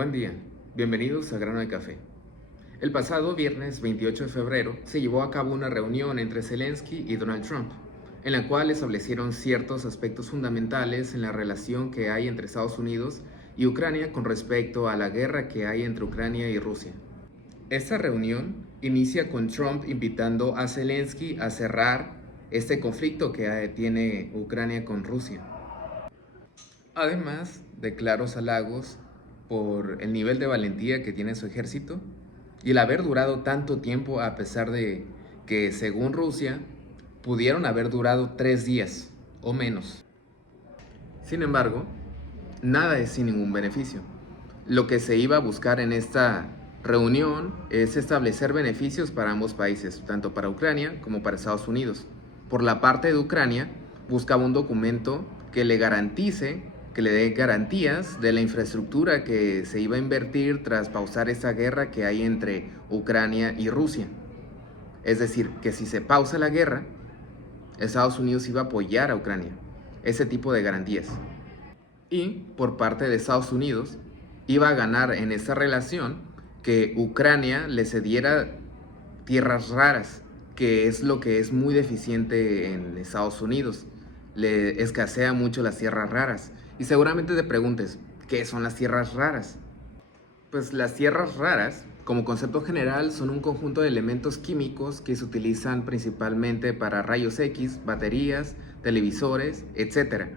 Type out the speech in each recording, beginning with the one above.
Buen día, bienvenidos a Grano de Café. El pasado viernes 28 de febrero se llevó a cabo una reunión entre Zelensky y Donald Trump, en la cual establecieron ciertos aspectos fundamentales en la relación que hay entre Estados Unidos y Ucrania con respecto a la guerra que hay entre Ucrania y Rusia. Esta reunión inicia con Trump invitando a Zelensky a cerrar este conflicto que tiene Ucrania con Rusia. Además de claros halagos por el nivel de valentía que tiene su ejército y el haber durado tanto tiempo a pesar de que, según Rusia, pudieron haber durado 3 días o menos. Sin embargo, nada es sin ningún beneficio. Lo que se iba a buscar en esta reunión es establecer beneficios para ambos países, tanto para Ucrania como para Estados Unidos. Por la parte de Ucrania, buscaba un documento que le garantice, que le dé garantías de la infraestructura que se iba a invertir tras pausar esta guerra que hay entre Ucrania y Rusia. Es decir, que si se pausa la guerra, Estados Unidos iba a apoyar a Ucrania. Ese tipo de garantías. Y por parte de Estados Unidos, iba a ganar en esta relación que Ucrania le cediera tierras raras, que es lo que es muy deficiente en Estados Unidos. Le escasea mucho las tierras raras. Y seguramente te preguntes, ¿qué son las tierras raras? Pues las tierras raras, como concepto general, son un conjunto de elementos químicos que se utilizan principalmente para rayos X, baterías, televisores, etc.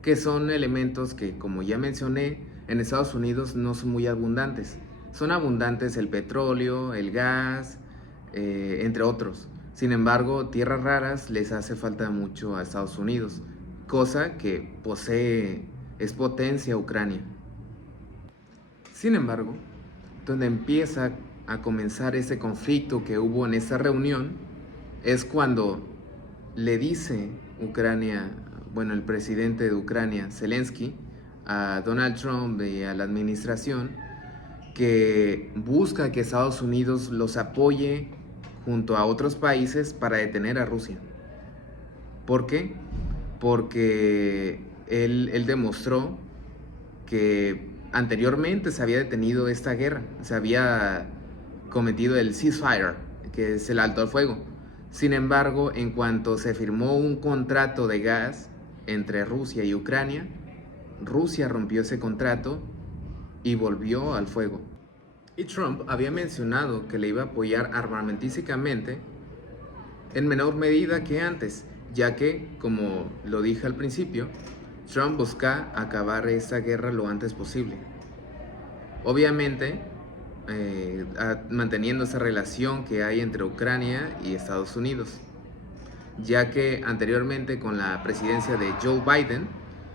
Que son elementos que, como ya mencioné, en Estados Unidos no son muy abundantes. Son abundantes el petróleo, el gas, entre otros. Sin embargo, tierras raras les hace falta mucho a Estados Unidos, cosa que es potencia Ucrania. Sin embargo, donde empieza a comenzar ese conflicto que hubo en esta reunión es cuando le dice Ucrania, el presidente de Ucrania, Zelensky, a Donald Trump y a la administración, que busca que Estados Unidos los apoye junto a otros países para detener a Rusia. ¿Por qué? Porque él demostró que anteriormente se había detenido esta guerra, se había cometido el ceasefire, que es el alto al fuego. Sin embargo, en cuanto se firmó un contrato de gas entre Rusia y Ucrania, Rusia rompió ese contrato y volvió al fuego. Y Trump había mencionado que le iba a apoyar armamentísticamente en menor medida que antes, ya que, como lo dije al principio, Trump busca acabar esta guerra lo antes posible. Obviamente, manteniendo esa relación que hay entre Ucrania y Estados Unidos, ya que anteriormente con la presidencia de Joe Biden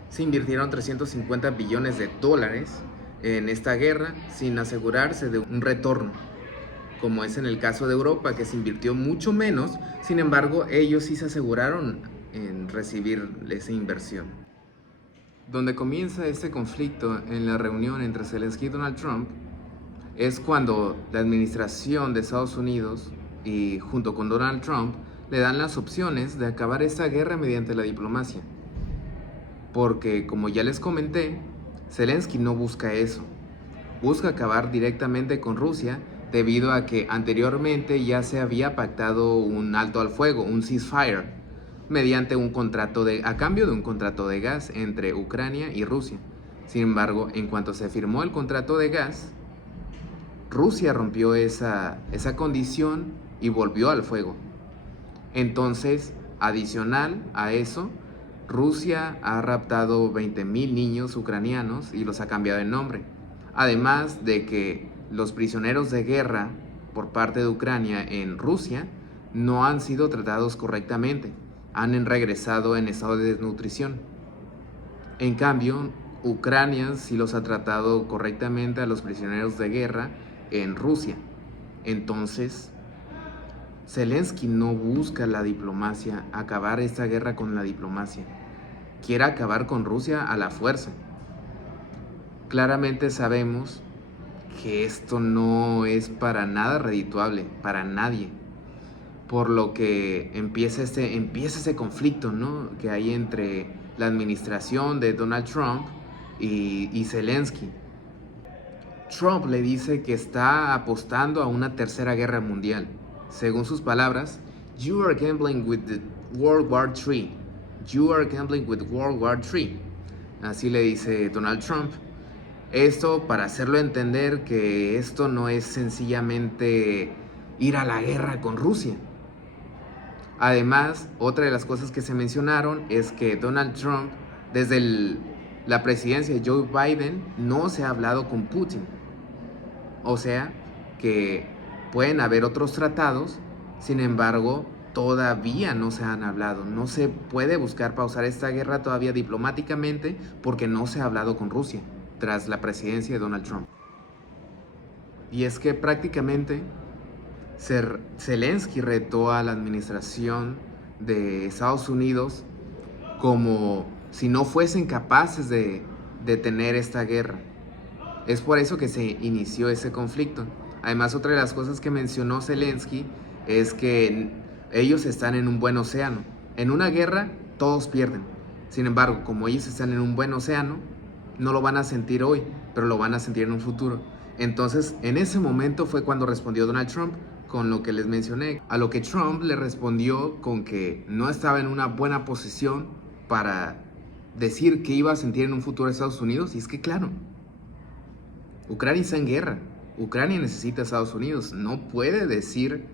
se invirtieron 350 billones de dólares en esta guerra sin asegurarse de un retorno, como es en el caso de Europa, que se invirtió mucho menos. Sin embargo, ellos sí se aseguraron en recibir esa inversión. Donde comienza este conflicto en la reunión entre Zelensky y Donald Trump es cuando la administración de Estados Unidos y junto con Donald Trump le dan las opciones de acabar esta guerra mediante la diplomacia. Porque, como ya les comenté, Zelensky no busca eso. Busca acabar directamente con Rusia debido a que anteriormente ya se había pactado un alto al fuego, un ceasefire, mediante a cambio de un contrato de gas entre Ucrania y Rusia. Sin embargo, en cuanto se firmó el contrato de gas, Rusia rompió esa condición y volvió al fuego. Entonces, adicional a eso, Rusia ha raptado 20,000 niños ucranianos y los ha cambiado de nombre. Además de que los prisioneros de guerra por parte de Ucrania en Rusia no han sido tratados correctamente, han regresado en estado de desnutrición. En cambio, Ucrania sí los ha tratado correctamente a los prisioneros de guerra en Rusia. Entonces, Zelensky no busca la diplomacia, acabar esta guerra con la diplomacia. Quiere acabar con Rusia a la fuerza. Claramente sabemos que esto no es para nada redituable, para nadie. Por lo que empieza ese conflicto, ¿no?, que hay entre la administración de Donald Trump y Zelensky. Trump le dice que está apostando a una tercera guerra mundial. Según sus palabras, "You are gambling with the World War III. You are gambling with World War III". Así le dice Donald Trump. Esto para hacerlo entender que esto no es sencillamente ir a la guerra con Rusia. Además, otra de las cosas que se mencionaron es que Donald Trump, desde la presidencia de Joe Biden, no se ha hablado con Putin. O sea, que pueden haber otros tratados, sin embargo, todavía no se han hablado. No se puede buscar pausar esta guerra todavía diplomáticamente porque no se ha hablado con Rusia tras la presidencia de Donald Trump. Y es que prácticamente Zelensky retó a la administración de Estados Unidos como si no fuesen capaces de detener esta guerra. Es por eso que se inició ese conflicto. Además, otra de las cosas que mencionó Zelensky es que ellos están en un buen océano. En una guerra todos pierden. Sin embargo, como ellos están en un buen océano, no lo van a sentir hoy, pero lo van a sentir en un futuro. Entonces, en ese momento fue cuando respondió Donald Trump con lo que les mencioné. A lo que Trump le respondió con que no estaba en una buena posición para decir que iba a sentir en un futuro Estados Unidos. Y es que claro, Ucrania está en guerra. Ucrania necesita a Estados Unidos. No puede decir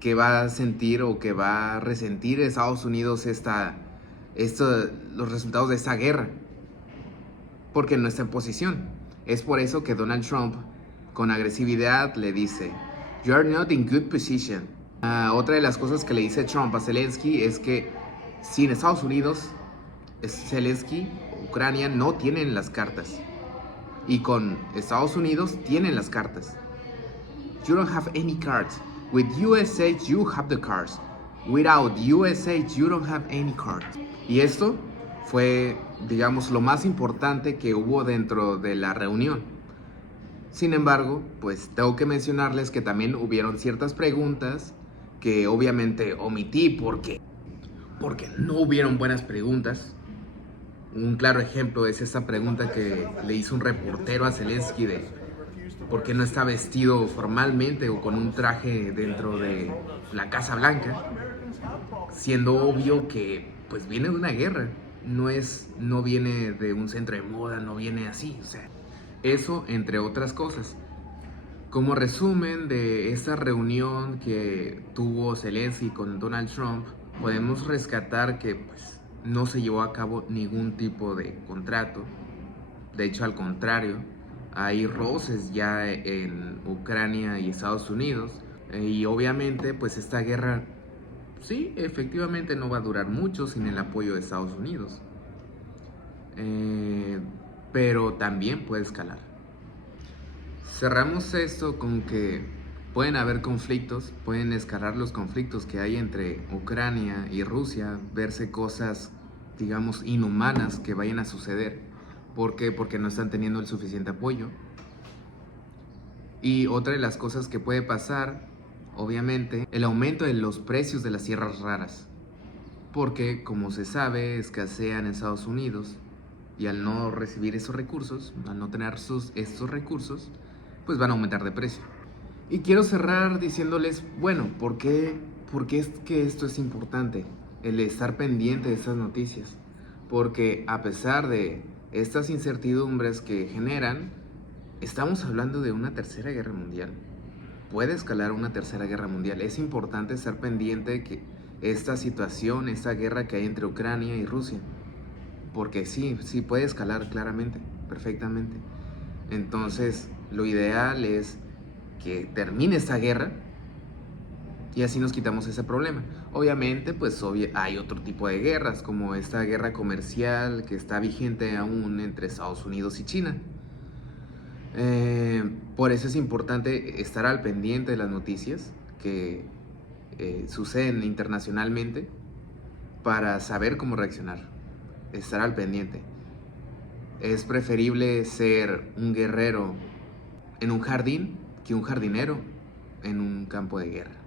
que va a sentir o que va a resentir Estados Unidos los resultados de esta guerra, porque no está en posición. Es por eso que Donald Trump, con agresividad, le dice, "You are not in good position". Otra de las cosas que le dice Trump a Zelensky es que sin Estados Unidos, Zelensky, Ucrania no tienen las cartas. Y con Estados Unidos tienen las cartas. "You don't have any cards. With USA, you have the cards. Without USA, you don't have any cards". Y esto fue, digamos, lo más importante que hubo dentro de la reunión. Sin embargo, pues tengo que mencionarles que también hubieron ciertas preguntas que obviamente omití porque no hubieron buenas preguntas. Un claro ejemplo es esta pregunta que le hizo un reportero a Zelensky de por qué no está vestido formalmente o con un traje dentro de la Casa Blanca, siendo obvio que pues viene de una guerra, no viene de un centro de moda, no viene así, o sea, eso entre otras cosas. Como resumen de esta reunión que tuvo Zelensky con Donald Trump, podemos rescatar que pues no se llevó a cabo ningún tipo de contrato. De hecho, al contrario, hay roces ya en Ucrania y Estados Unidos. Y obviamente, pues esta guerra, sí, efectivamente no va a durar mucho sin el apoyo de Estados Unidos. Pero también puede escalar. Cerramos esto con que pueden haber conflictos, pueden escalar los conflictos que hay entre Ucrania y Rusia, verse cosas, digamos, inhumanas que vayan a suceder. ¿Por qué? Porque no están teniendo el suficiente apoyo. Y otra de las cosas que puede pasar, obviamente, el aumento de los precios de las tierras raras. Porque, como se sabe, escasean en Estados Unidos y al no recibir esos recursos, al no tener estos recursos, pues van a aumentar de precio. Y quiero cerrar diciéndoles, bueno, ¿por qué es que esto es importante? El estar pendiente de estas noticias. Porque a pesar de estas incertidumbres que generan, estamos hablando de una tercera guerra mundial. Puede escalar una tercera guerra mundial. Es importante estar pendiente de que esta situación, esta guerra que hay entre Ucrania y Rusia, porque sí puede escalar claramente, perfectamente. Entonces, lo ideal es que termine esta guerra y así nos quitamos ese problema. Obviamente, pues hay otro tipo de guerras, como esta guerra comercial que está vigente aún entre Estados Unidos y China. Por eso es importante estar al pendiente de las noticias que suceden internacionalmente para saber cómo reaccionar, estar al pendiente. Es preferible ser un guerrero en un jardín que un jardinero en un campo de guerra.